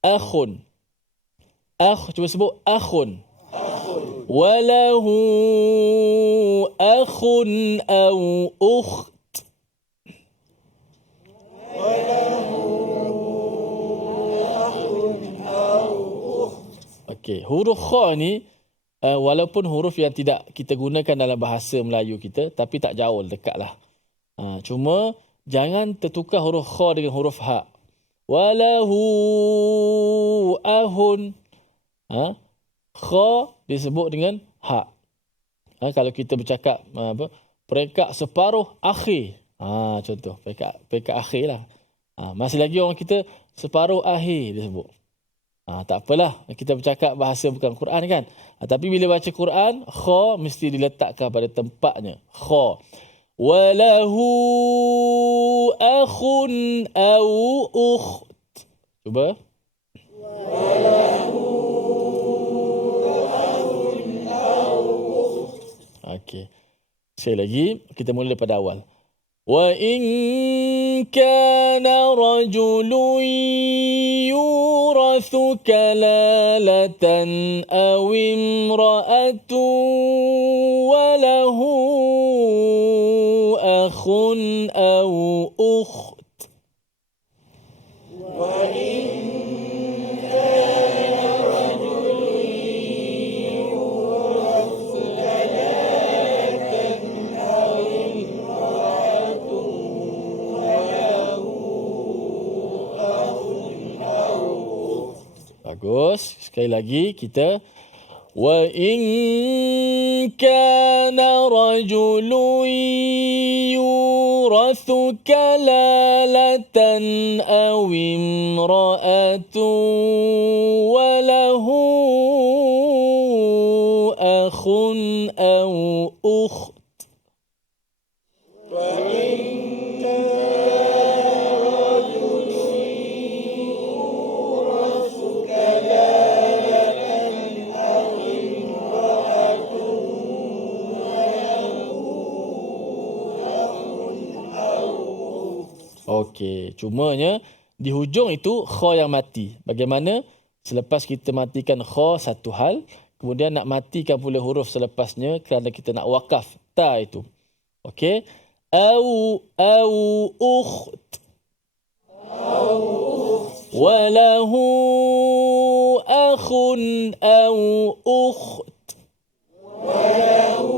Akhun. Cuba sebut akhun. Walahu akhun au ukht. Okey, huruf kha ni walaupun huruf yang tidak kita gunakan dalam bahasa Melayu kita, tapi tak jauh, dekatlah. Cuma jangan tertukar huruf kha dengan huruf ha. Walahu ahun. Kha disebut dengan ha. Kalau kita bercakap peringkat separuh akhir. Contoh peringkat akhir lah. Masih lagi orang kita separuh akhir disebut. Tak apalah, kita bercakap bahasa bukan Quran kan. Tapi bila baca Quran, kha mesti diletakkan pada tempatnya. Kha. Walahu akhun au ukht. Cuba. Walahu akhun au ukht. Okey. Sekali lagi, kita mula daripada awal. Wa in kana rajulun yurathu kalalatan aw imra'atun wa lahu akhun aw ukht. Wa in kana rajulun yurathu kalalatan aw imra'atun wa lahu akhun aw ukht. Bagus. Sekali lagi kita wa in kana rajulun yurathu kalalatan aw imra'atun wa lahu akhun aw ukht. Wa in Okey, cumanya di hujung itu kha yang mati. Bagaimana? Selepas kita matikan kha satu hal, kemudian nak matikan pula huruf selepasnya kerana kita nak wakaf ta itu. Okey. Au ukht. Walahu akhun au ukht. Walahu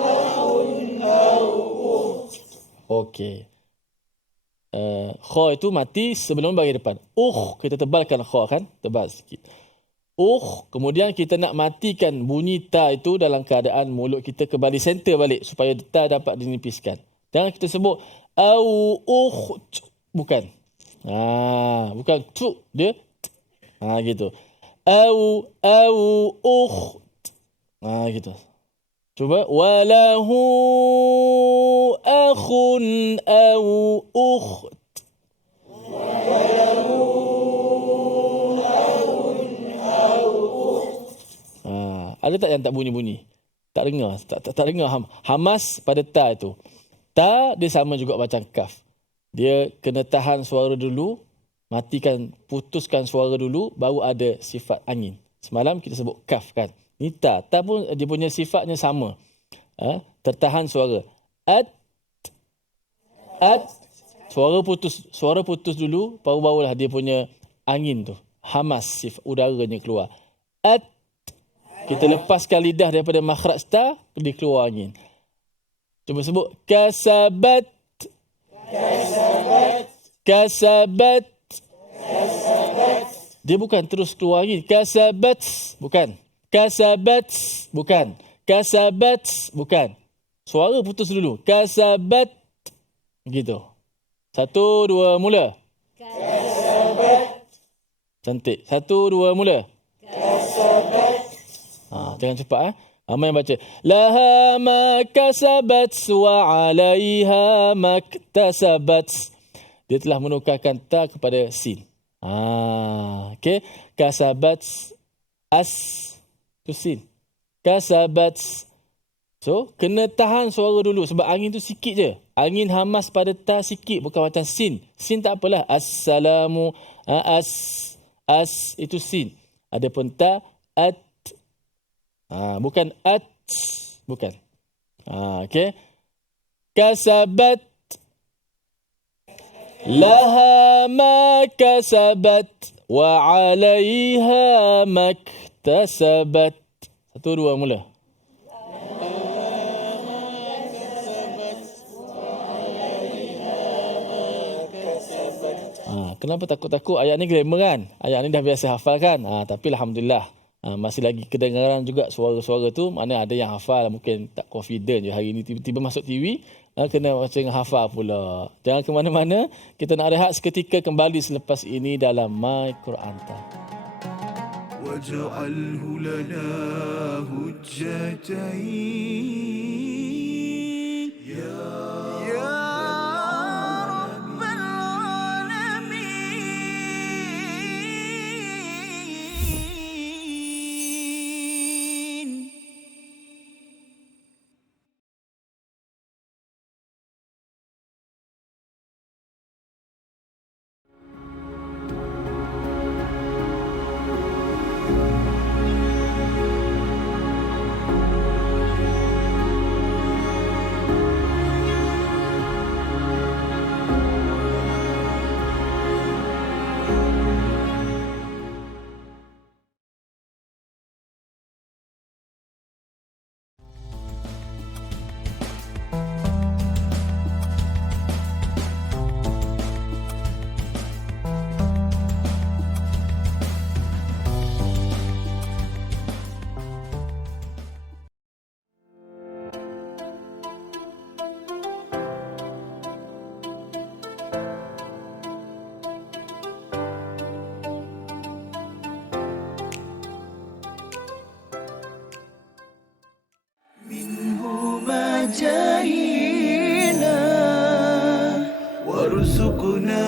akhun au ukht. Okey. Kha itu mati sebelum bagi depan. Kita tebalkan kha kan? Tebal sikit. Kemudian kita nak matikan bunyi ta itu dalam keadaan mulut kita kembali center balik supaya ta dapat dinipiskan. Jangan kita sebut au ukht. Bukan. Bukan tu dia. Gitu. Au ukht. Gitu. Cuba walahu akhun au ukht. Walahu akhun au ukht. Ada tak yang tak bunyi-bunyi? Tak dengar, tak dengar hamas pada ta itu. Ta dia sama juga macam kaf. Dia kena tahan suara dulu, putuskan suara dulu, baru ada sifat angin. Semalam kita sebut kaf kan. Ni ta pun dia punya sifatnya sama. Tertahan suara. At. Suara putus dulu, barulah dia punya angin tu. Hamas sifat udaranya keluar. At. Kita lepaskan lidah daripada makhraj ta, dia keluar angin. Cuba sebut kasabat. Dia bukan terus keluar angin. Kasabat. Bukan. Suara putus dulu. Kasabat. Begitu. 1, 2, mula. Kasabat. Cantik. 1, 2, mula. Kasabat. Jangan cepat. Ramai yang baca. Laha ma kasabat wa alaiha maktasabat. Dia telah menukarkan ta kepada sin. Okey. Kasabat as. Tu sin. Kasabat. So, kena tahan suara dulu sebab angin tu sikit je. Angin hamas pada ta sikit, bukan macam sin. Sin tak apalah. Assalamu, as itu sin. Adapun ta, at. Bukan at, bukan. Okey. Kasabat, laha ma kasabat wa 'alaiha maktasabat. 1 2 mula. Kenapa takut-takut? Ayat ni grammar kan? Ayat ni dah biasa hafal kan? Tapi Alhamdulillah. Masih lagi kedengaran juga suara-suara tu. Mana ada yang hafal, mungkin tak confident je hari ni tiba-tiba masuk TV. Kena macam hafal pula. Jangan ke mana-mana. Kita nak rehat seketika, kembali selepas ini dalam My Quran Time. واجعله لنا هجتين يا رب العالمين. جاهنا وارزقنا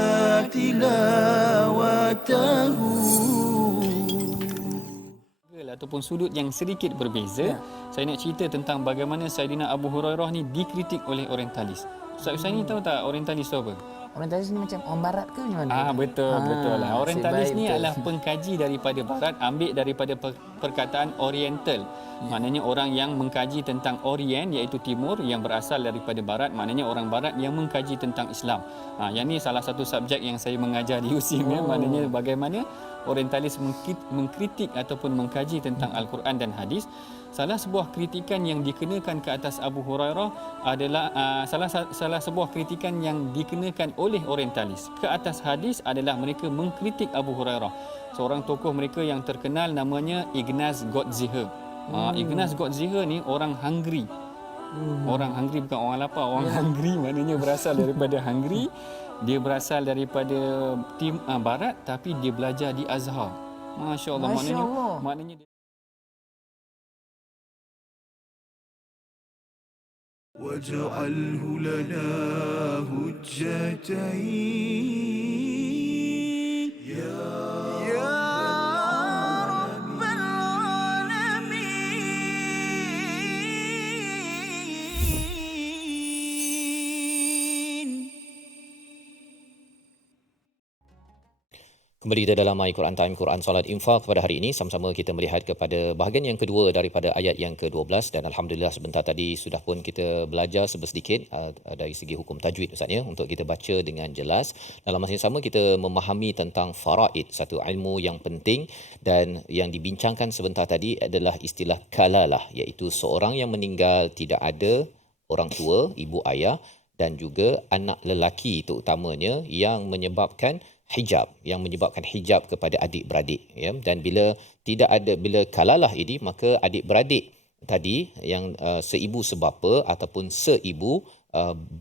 تلاوته. Ataupun sudut yang sedikit berbeza. Saya nak cerita tentang bagaimana Saidina Abu Hurairah ni dikritik oleh orientalis. Ustaz Hussaini tahu tak orientalis tu apa? Orientalis ni macam orang barat ke macam mana? Betul lah. Orientalis ni betul. adalah pengkaji daripada barat, ambil daripada perkataan oriental. Maknanya orang yang mengkaji tentang orient, iaitu timur, yang berasal daripada barat, maknanya orang barat yang mengkaji tentang Islam. Yang ni salah satu subjek yang saya mengajar di USIM ya, maknanya bagaimana orientalis mengkritik ataupun mengkaji tentang Al-Quran dan hadis. Salah sebuah kritikan yang dikenakan ke atas Abu Hurairah adalah salah sebuah kritikan yang dikenakan oleh orientalis ke atas hadis adalah mereka mengkritik Abu Hurairah. Seorang tokoh mereka yang terkenal namanya Ignaz Gottsicher. Ignaz Gottsicher ni orang Hungary. Orang Hungary bukan orang lapar, orang Hungary maknanya berasal daripada Hungary. Dia berasal daripada tim barat tapi dia belajar di Azhar. Masya-Allah, maknanya واجعله لنا هجتين يا رب العالمين. Kembali kita dalam My Quran Time, Quran Salat Infak pada hari ini. Sama-sama kita melihat kepada bahagian yang kedua daripada ayat yang ke-12 dan Alhamdulillah sebentar tadi sudah pun kita belajar sedikit dari segi hukum tajwid Ustaz ya, untuk kita baca dengan jelas. Dalam masa yang sama kita memahami tentang faraid, satu ilmu yang penting, dan yang dibincangkan sebentar tadi adalah istilah kalalah, iaitu seorang yang meninggal tidak ada orang tua, ibu ayah dan juga anak lelaki terutamanya yang menyebabkan hijab kepada adik-beradik ya. Dan bila kalalah ini, maka adik-beradik tadi yang seibu sebapa ataupun seibu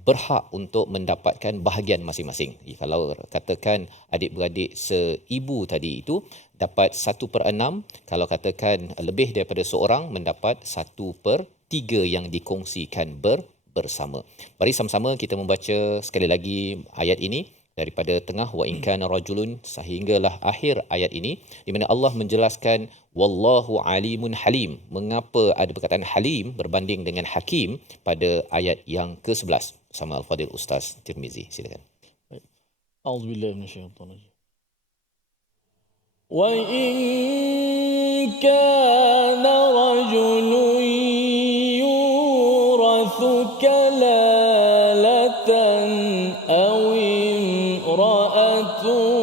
berhak untuk mendapatkan bahagian masing-masing. Kalau katakan adik-beradik seibu tadi itu dapat 1/6, kalau katakan lebih daripada seorang mendapat 1/3 yang dikongsikan bersama. Mari sama-sama kita membaca sekali lagi ayat ini daripada tengah wa in kana rajulun sehinggalah akhir ayat ini, di mana Allah menjelaskan wallahu alimun halim. Mengapa ada perkataan halim berbanding dengan hakim pada ayat yang ke-11? sama Al-Fadil Ustaz Tirmizi. Silakan. A'udzubillahi minasyaitonir rajim. Wa in kana rajulun yurathu kalalatan aw imra'atun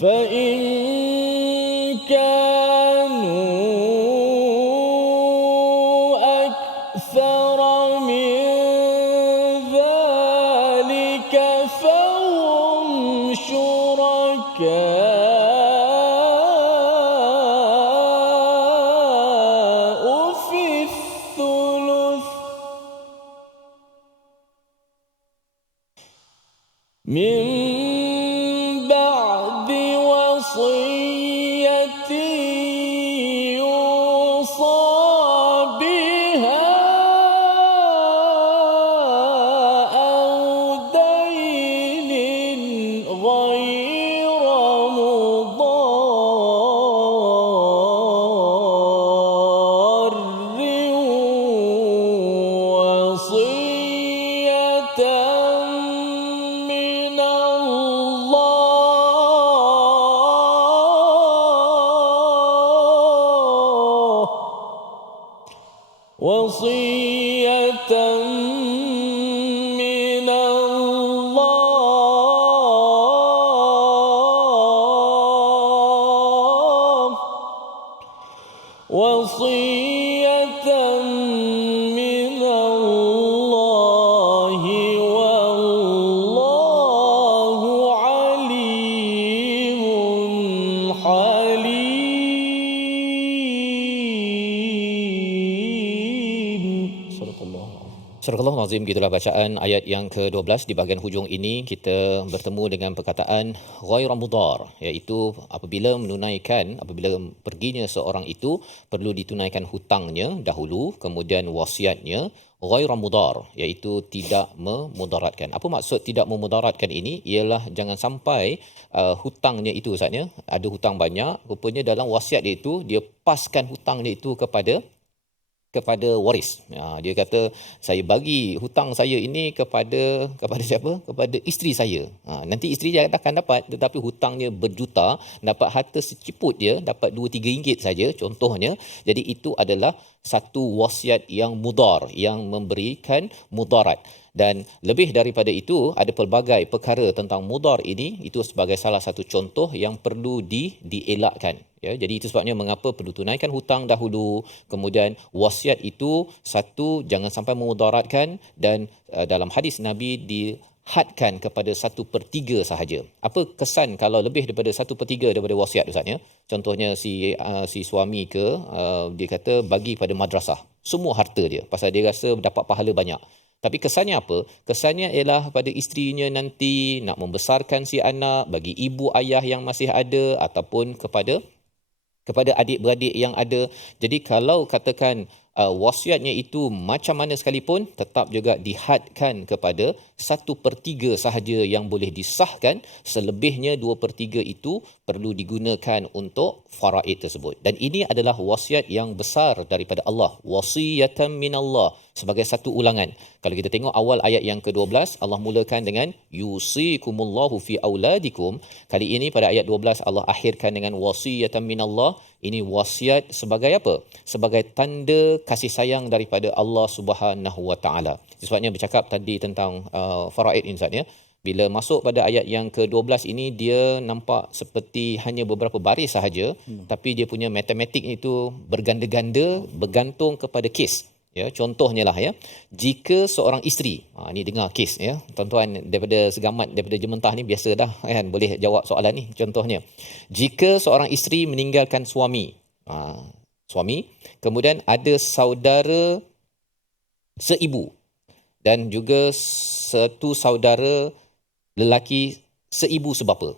فإن كانوا أكثر من ذلك فهم شركاء في الثلث من بعد وصية يوصى بها أو دين غير مضار وصية من الله وصية من الله وصية من الله والله عليم حليم صدق الله العظيم. Surah Al-Azim, gitulah bacaan ayat yang ke-12. Di bahagian hujung ini kita bertemu dengan perkataan ghairu mudar, iaitu apabila perginya seorang itu perlu ditunaikan hutangnya dahulu, kemudian wasiatnya ghairu mudar, iaitu tidak memudaratkan. Apa maksud tidak memudaratkan ini? Ialah jangan sampai hutangnya itu, ustaznya ada hutang banyak, rupanya dalam wasiat dia itu dia paskan hutangnya itu kepada waris. Dia kata saya bagi hutang saya ini kepada siapa? Kepada isteri saya. Nanti isteri dia akan dapat, tetapi hutangnya berjuta, dapat harta seciput dia dapat 2-3 ringgit saja contohnya. Jadi itu adalah satu wasiat yang mudar, yang memberikan mudarat. Dan lebih daripada itu, ada pelbagai perkara tentang mudar ini, itu sebagai salah satu contoh yang perlu dielakkan. Ya, jadi itu sebabnya mengapa perlu tunaikan hutang dahulu, kemudian wasiat itu satu jangan sampai memudaratkan, dan dalam hadis Nabi dihadkan kepada 1/3 sahaja. Apa kesan kalau lebih daripada 1/3 daripada wasiat, ustaznya? Contohnya si suami dia kata bagi pada madrasah semua harta dia pasal dia rasa dapat pahala banyak. Tapi kesannya apa? Kesannya ialah pada isterinya nanti nak membesarkan si anak, bagi ibu ayah yang masih ada, ataupun kepada adik-beradik yang ada. Jadi kalau katakan wasiatnya itu macam mana sekalipun, tetap juga dihadkan kepada 1/3 sahaja yang boleh disahkan. Selebihnya 2/3 itu perlu digunakan untuk faraid tersebut. Dan ini adalah wasiat yang besar daripada Allah. Wasiyatan minallah, sebagai satu ulangan. Kalau kita tengok awal ayat yang ke-12, Allah mulakan dengan yusikumullahu fi auladikum. Kali ini pada ayat 12 Allah akhirkan dengan wasiyatan minallah. Ini wasiat sebagai apa? Sebagai tanda kasih sayang daripada Allah Subhanahu Wa Taala. Sebabnya bercakap tadi tentang faraid ini, Ustaz, ya. Bila masuk pada ayat yang ke-12 ini, dia nampak seperti hanya beberapa baris sahaja, tapi dia punya matematik itu berganda-ganda, bergantung kepada kes. Ya, contohnya lah, ya, jika seorang isteri, ni dengar kes, ya, tuan-tuan daripada segamat, daripada Jementah ni biasa dah kan, boleh jawab soalan ni. Contohnya, jika seorang isteri meninggalkan suami, kemudian ada saudara seibu dan juga satu saudara lelaki seibu sebapa,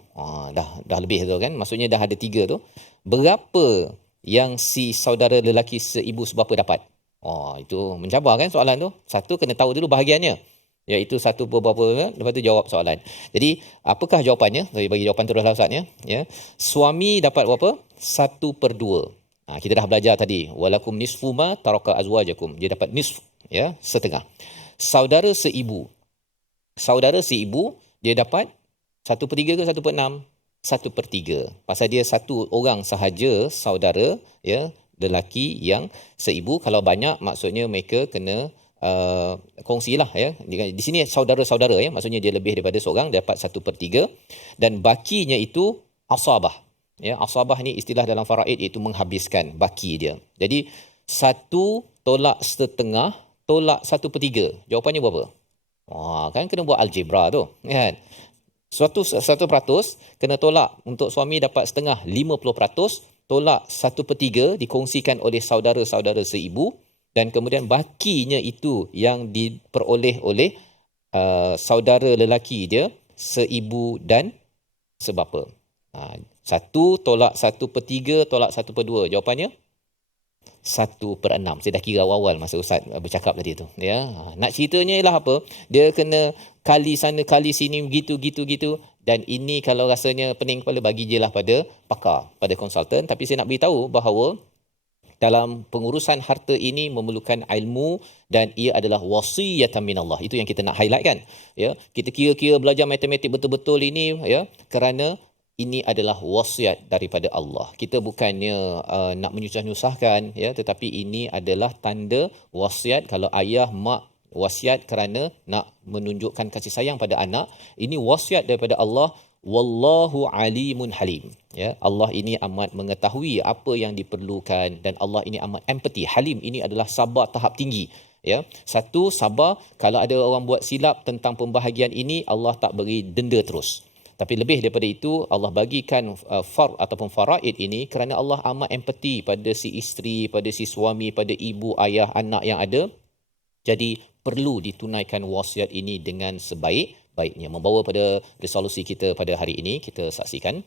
dah lebih tu kan, maksudnya dah ada 3 tu. Berapa yang si saudara lelaki seibu sebapa dapat? Oh, itu mencabar kan soalan tu. Satu kena tahu dulu bahagiannya. Iaitu 1/berapa, lepas tu jawab soalan. Jadi, apakah jawapannya? Saya bagi jawapan teruslah Ustaz ya. Ya. Suami dapat berapa? 1/2. Kita dah belajar tadi. Walakum nisfu ma taraka azwajakum. Dia dapat nisf, ya, setengah. Saudara seibu. Saudara seibu dia dapat 1/3 ke 1/6? 1/3. Pasal dia satu orang sahaja saudara, ya, lelaki yang seibu. Kalau banyak maksudnya mereka kena kongsilah, ya. Di sini saudara-saudara, ya, maksudnya dia lebih daripada seorang, dapat 1/3 dan bakinya itu asabah. Ya, asabah ni istilah dalam faraid, iaitu menghabiskan baki dia. Jadi 1 tolak setengah tolak 1/3. Jawapannya berapa? Kan kena buat algebra tu, kan? 100% kena tolak untuk suami dapat setengah, 50% tolak 1/3 dikongsikan oleh saudara-saudara seibu, dan kemudian bakinya itu yang diperoleh oleh saudara lelaki dia seibu dan sebapa. 1 tolak 1/3 tolak 1/2. Jawapannya 1/6. Saya dah kira awal-awal masa Ustaz bercakap tadi tu, ya. Nak ceritanya ialah apa? Dia kena kali sana kali sini gitu, dan ini kalau rasanya pening kepala, bagi je lah pada pakar, pada konsultan. Tapi saya nak beritahu bahawa dalam pengurusan harta ini memerlukan ilmu, dan ia adalah wasiyatan minallah. Itu yang kita nak highlight kan, ya. Kita kira-kira belajar matematik betul-betul ini, ya, kerana ini adalah wasiat daripada Allah. Kita bukannya nak menyusah-nyusahkan, ya, tetapi ini adalah tanda wasiat. Kalau ayah mak wasiat kerana nak menunjukkan kasih sayang pada anak, ini wasiat daripada Allah. Wallahu alimun halim. Ya, Allah ini amat mengetahui apa yang diperlukan, dan Allah ini amat empathy. Halim ini adalah sabar tahap tinggi. Ya, satu, sabar. Kalau ada orang buat silap tentang pembahagian ini, Allah tak beri denda terus. Tapi lebih daripada itu, Allah bagikan fard ataupun faraid ini kerana Allah amat empathy pada si isteri, pada si suami, pada ibu, ayah, anak yang ada. Jadi perlu ditunaikan wasiat ini dengan sebaik-baiknya. Membawa pada resolusi kita pada hari ini, kita saksikan.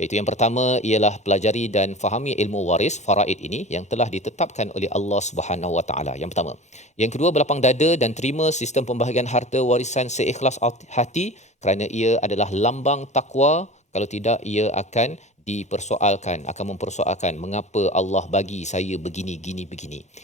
Iaitu yang pertama ialah pelajari dan fahami ilmu waris faraid ini yang telah ditetapkan oleh Allah Subhanahu Wa Taala. Yang pertama. Yang kedua, berlapang dada dan terima sistem pembahagian harta warisan seikhlas hati kerana ia adalah lambang takwa. Kalau tidak, ia akan dipersoalkan, akan mempersoalkan mengapa Allah bagi saya begini.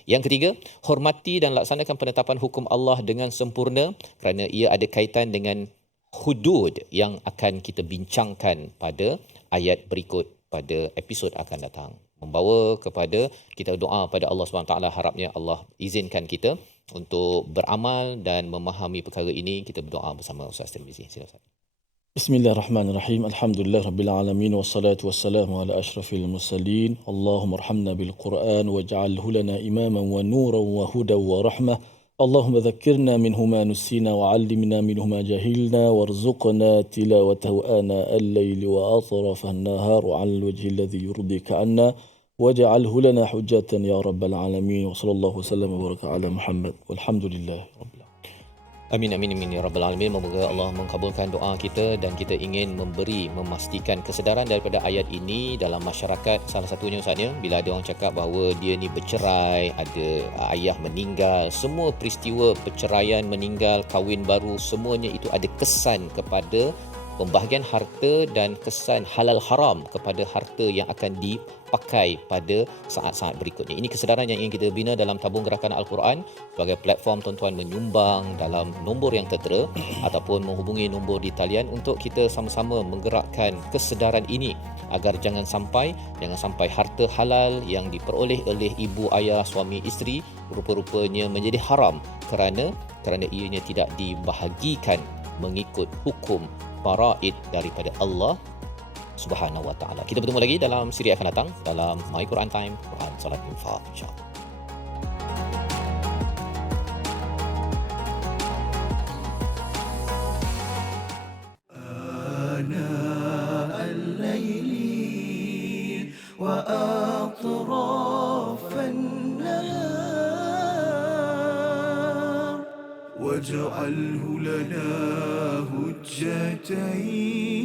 Yang ketiga, hormati dan laksanakan penetapan hukum Allah dengan sempurna kerana ia ada kaitan dengan hudud yang akan kita bincangkan pada ayat berikut pada episod akan datang. Membawa kepada kita doa pada Allah SWT, harapnya Allah izinkan kita untuk beramal dan memahami perkara ini. Kita berdoa bersama Ustaz Tirmizi. Sila Ustaz. Bismillahirrahmanirrahim. Alhamdulillah rabbil alamin, wassalatu wassalamu ala asyrafil mursalin. Allahumma arhamna bil Qur'an waj'alhu lana imaman wa nuran wa hudan wa rahmah. Allahumma dhakkirna minhu ma nusina wa 'allimna minhu ma jahilna warzuqna tilawatahu ana al-laili wa atrafa an-nahar 'ala al-wajhi alladhi yurdika 'anna waj'alhu lana hujjatan ya rabbal alamin. Wa sallallahu wasallam wa baraka ala Muhammad walhamdulillahi rabbil alamin. Amin ya rabbal alamin. Semoga Allah mengabulkan doa kita, dan kita ingin memastikan kesedaran daripada ayat ini dalam masyarakat. Salah satunya Ustaz, bila ada orang cakap bahawa dia ni bercerai, ada ayah meninggal, semua peristiwa perceraian, meninggal, kahwin baru, semuanya itu ada kesan kepada pembahagian harta dan kesan halal haram kepada harta yang akan dipakai pada saat-saat berikutnya. Ini kesedaran yang ingin kita bina dalam tabung gerakan Al-Quran. Sebagai platform, tuan-tuan menyumbang dalam nombor yang tertera ataupun menghubungi nombor di talian untuk kita sama-sama menggerakkan kesedaran ini agar jangan sampai harta halal yang diperoleh oleh ibu, ayah, suami, isteri rupa-rupanya menjadi haram kerana ianya tidak dibahagikan mengikut hukum faraid daripada Allah Subhanahu Wa Taala. Kita bertemu lagi dalam siri akan datang dalam My Quran Time, Quran Salat Infaq, insya-Allah. آناء الليل وأطراف النهار واجعله لنا هجتين